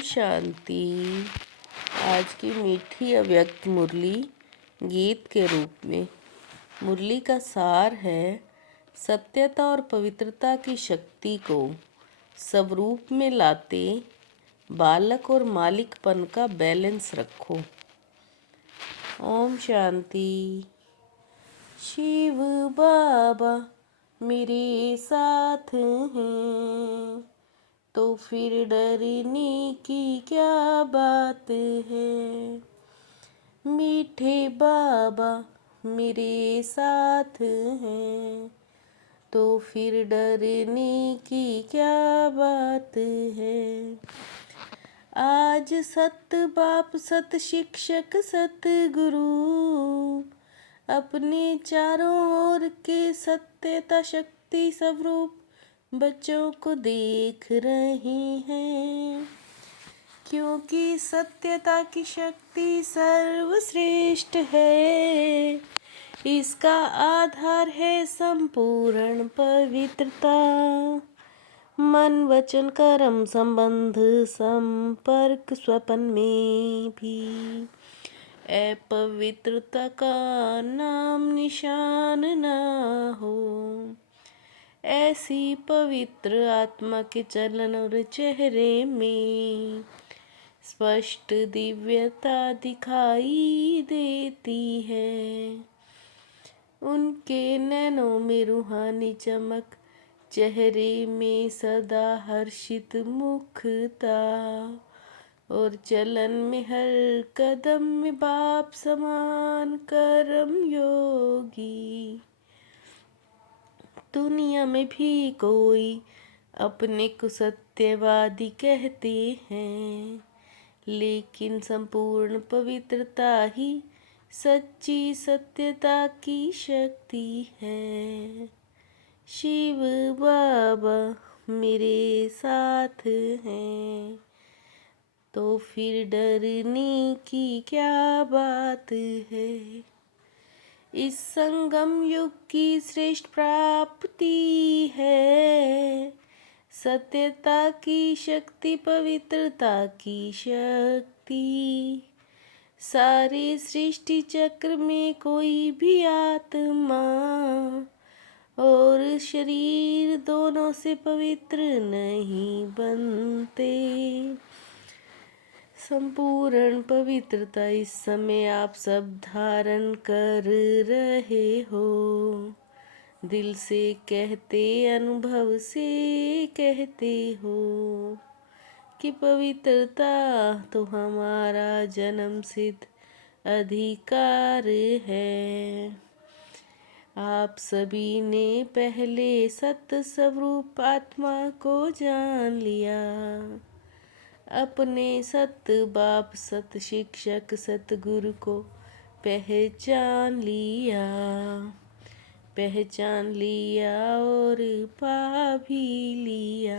शांति। आज की मीठी अव्यक्त मुरली गीत के रूप में। मुरली का सार है, सत्यता और पवित्रता की शक्ति को स्वरूप में लाते बालक और मालिकपन का बैलेंस रखो। ओम शांति। शिव बाबा मेरे साथ हैं, तो फिर डरने की क्या बात है। मीठे बाबा मेरे साथ हैं, तो फिर डरने की क्या बात है। आज सत बाप सत शिक्षक सत गुरु अपने चारों ओर के सत्यता शक्ति स्वरूप बच्चों को देख रहे हैं, क्योंकि सत्यता की शक्ति सर्वश्रेष्ठ है। इसका आधार है संपूर्ण पवित्रता, मन वचन कर्म संबंध संपर्क स्वपन में भी अपवित्रता का नाम निशान ना हो। ऐसी पवित्र आत्मा के चलन और चेहरे में स्पष्ट दिव्यता दिखाई देती है। उनके नैनों में रूहानी चमक, चेहरे में सदा हर्षित मुखता और चलन में हर कदम में बाप समान कर्म योगी। दुनिया में भी कोई अपने को सत्यवादी कहते हैं, लेकिन संपूर्ण पवित्रता ही सच्ची सत्यता की शक्ति है। शिव बाबा मेरे साथ हैं, तो फिर डरने की क्या बात है। इस संगम युग की श्रेष्ठ प्राप्ति है, सत्यता की शक्ति पवित्रता की शक्ति। सारे सृष्टि चक्र में कोई भी आत्मा और शरीर दोनों से पवित्र नहीं बनते। संपूर्ण पवित्रता इस समय आप सब धारण कर रहे हो। दिल से कहते, अनुभव से कहते हो कि पवित्रता तो हमारा जन्म सिद्ध अधिकार है। आप सभी ने पहले सत्य स्वरूप आत्मा को जान लिया, अपने सत्य बाप सत्य शिक्षक सतगुरु को पहचान लिया और पा भी लिया।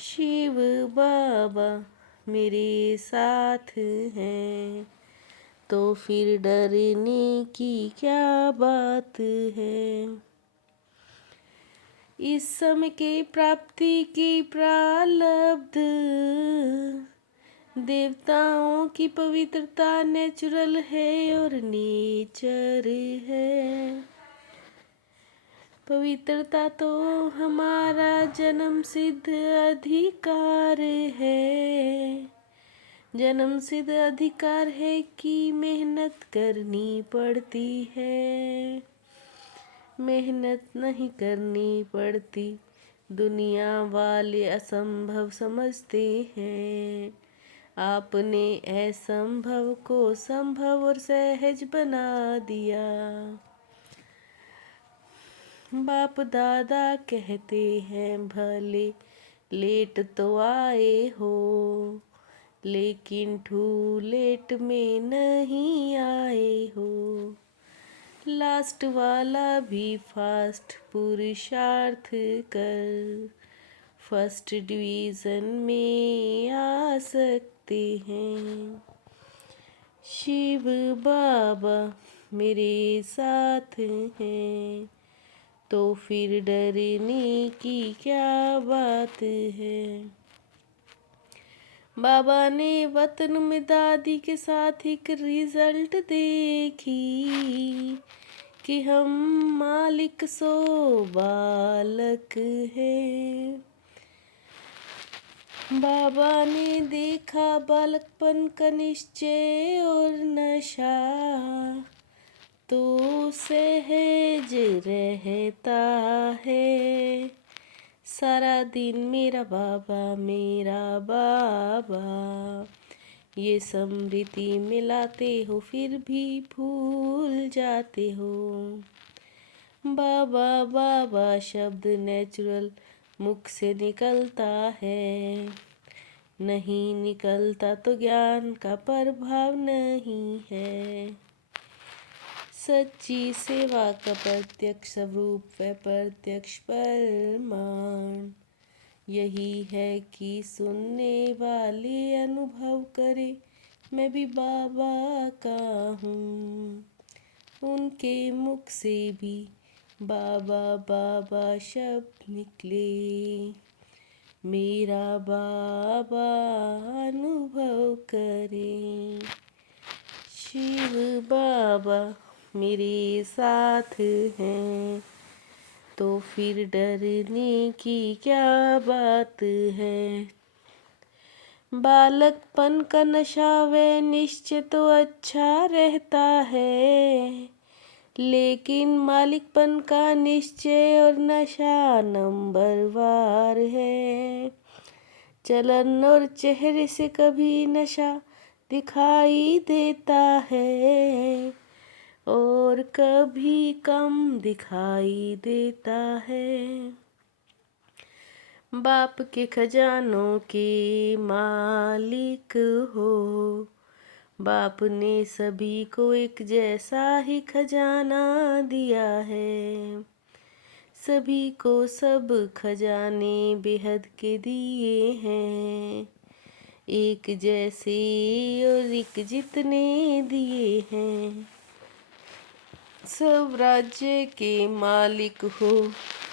शिव बाबा मेरे साथ हैं, तो फिर डरने की क्या बात है। इस समय के प्राप्ति की प्रारब्ध देवताओं की पवित्रता नेचुरल है और नेचर है। पवित्रता तो हमारा जन्म सिद्ध अधिकार है। जन्म सिद्ध अधिकार है कि मेहनत करनी पड़ती है। मेहनत नहीं करनी पड़ती, दुनिया वाले असंभव समझते हैं। आपने असंभव को संभव और सहज बना दिया। बाप दादा कहते हैं, भले लेट तो आए हो, लेकिन टू लेट में नहीं आए हो। लास्ट वाला भी फास्ट पुरुषार्थ कर फर्स्ट डिवीजन में आ सकते हैं। शिव बाबा मेरे साथ हैं, तो फिर डरने की क्या बात है। बाबा ने वतन में दादी के साथ एक रिजल्ट देखी कि हम मालिक सो बालक हैं। बाबा ने देखा बालकपन का निश्चय और नशा तो सहज रहता है। सारा दिन मेरा बाबा ये स्मृति मिलाते हो फिर भी भूल जाते हो। बाबा बाबा शब्द नेचुरल मुख से निकलता है, नहीं निकलता तो ज्ञान का प्रभाव नहीं है। सच्ची सेवा का प्रत्यक्ष स्वरूप व प्रत्यक्ष प्रमाण यही है कि सुनने वाले अनुभव करे मैं भी बाबा का हूँ। उनके मुख से भी बाबा बाबा शब्द निकले, मेरा बाबा अनुभव करे। शिव बाबा मेरे साथ हैं तो फिर डरने की क्या बात है। बालकपन का नशा व निश्चय तो अच्छा रहता है, लेकिन मालिकपन का निश्चय और नशा नंबरवार है। चलन और चेहरे से कभी नशा दिखाई देता है और कभी कम दिखाई देता है। बाप के खजानों के मालिक हो, बाप ने सभी को एक जैसा ही खजाना दिया है। सभी को सब खजाने बेहद के दिए हैं, एक जैसे और एक जितने दिए हैं। सब राज्य के मालिक हो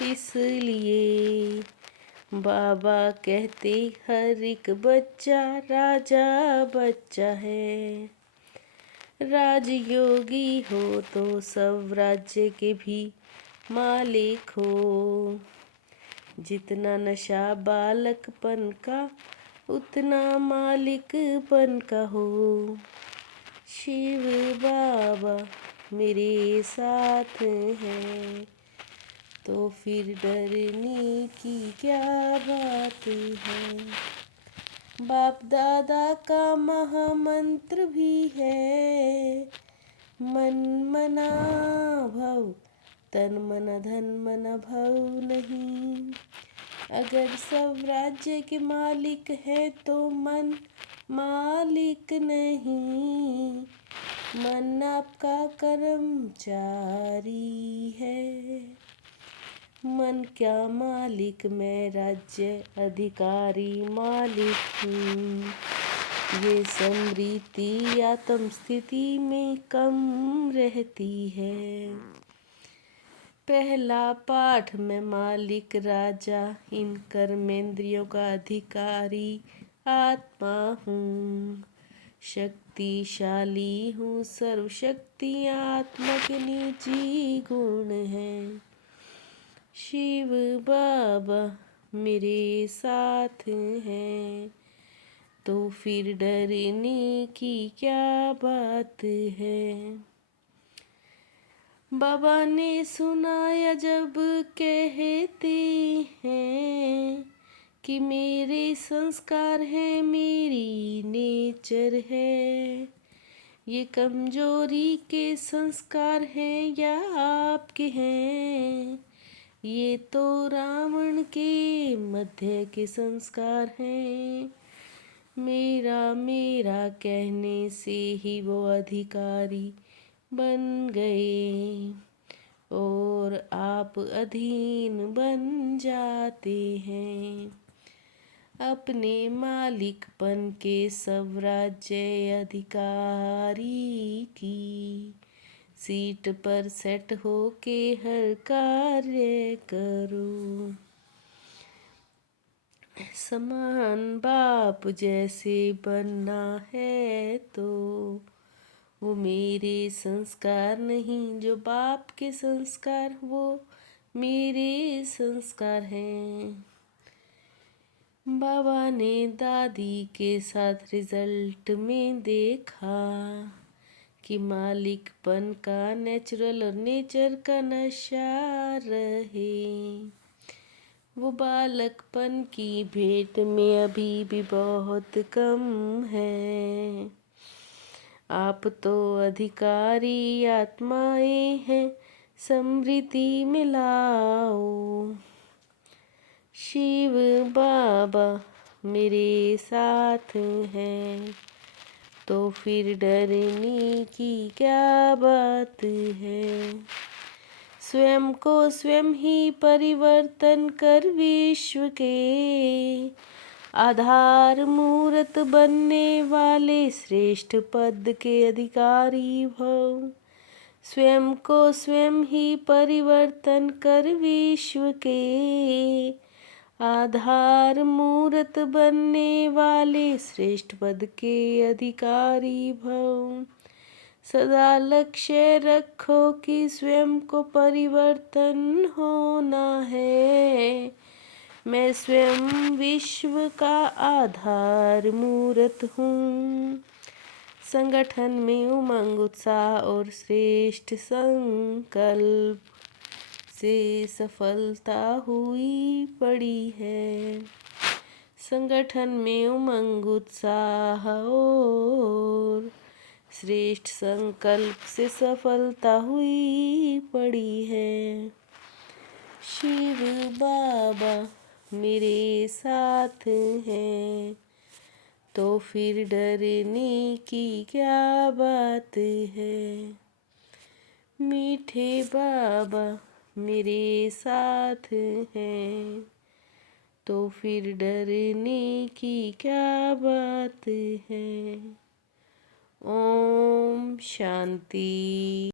इसलिए बाबा कहते हर एक बच्चा राजा बच्चा है। राजयोगी हो तो सब राज्य के भी मालिक हो। जितना नशा बालकपन का उतना मालिकपन का हो। शिव बाबा मेरे साथ हैं तो फिर डरने की क्या बात है। बाप दादा का महामंत्र भी है, मन मना भव तन मन धन मन भव नहीं। अगर सब राज्य के मालिक है तो मन मालिक नहीं। मन आपका कर्मचारी है। मन क्या मालिक, मैं राज्य अधिकारी मालिक हूँ। ये समृद्धि आत्म स्थिति में कम रहती है। पहला पाठ में मालिक राजा इन कर्मेंद्रियों का अधिकारी आत्मा हूँ। शक्तिशाली हूँ, सर्वशक्ति आत्मा के निजी गुण हैं। शिव बाबा मेरे साथ हैं तो फिर डरने की क्या बात है। बाबा ने सुनाया जब कहते हैं कि मेरे संस्कार हैं, मेरी नेचर है। ये कमजोरी के संस्कार हैं या आपके हैं? ये तो रावण के मध्य के संस्कार हैं। मेरा मेरा कहने से ही वो अधिकारी बन गए और आप अधीन बन जाते हैं। अपने मालिकपन के सब राज्य अधिकारी की सीट पर सेट होके हर कार्य करो। समान बाप जैसे बनना है तो वो मेरे संस्कार नहीं, जो बाप के संस्कार वो मेरे संस्कार हैं। बाबा ने दादी के साथ रिजल्ट में देखा कि मालिकपन का नेचुरल और नेचर का नशा रहे। वो बालकपन की भेंट में अभी भी बहुत कम है। आप तो अधिकारी आत्माएं हैं, समृद्धि मिलाओ। शिव बाबा मेरे साथ हैं, तो फिर डरने की क्या बात है। स्वयं को स्वयं ही परिवर्तन कर विश्व के आधार मूर्त बनने वाले श्रेष्ठ पद के अधिकारी भव। स्वयं को स्वयं ही परिवर्तन कर विश्व के आधार मूर्त बनने वाले श्रेष्ठ पद के अधिकारी भव। सदा लक्ष्य रखो कि स्वयं को परिवर्तन होना है। मैं स्वयं विश्व का आधार मूर्त हूँ। संगठन में उमंग उत्साह और श्रेष्ठ संकल्प से सफलता हुई पड़ी है। संगठन में उमंग उत्साह और श्रेष्ठ संकल्प से सफलता हुई पड़ी है। शिव बाबा मेरे साथ हैं, तो फिर डरने की क्या बात है। मीठे बाबा मेरे साथ हैं, तो फिर डरने की क्या बात है। ओम शांति।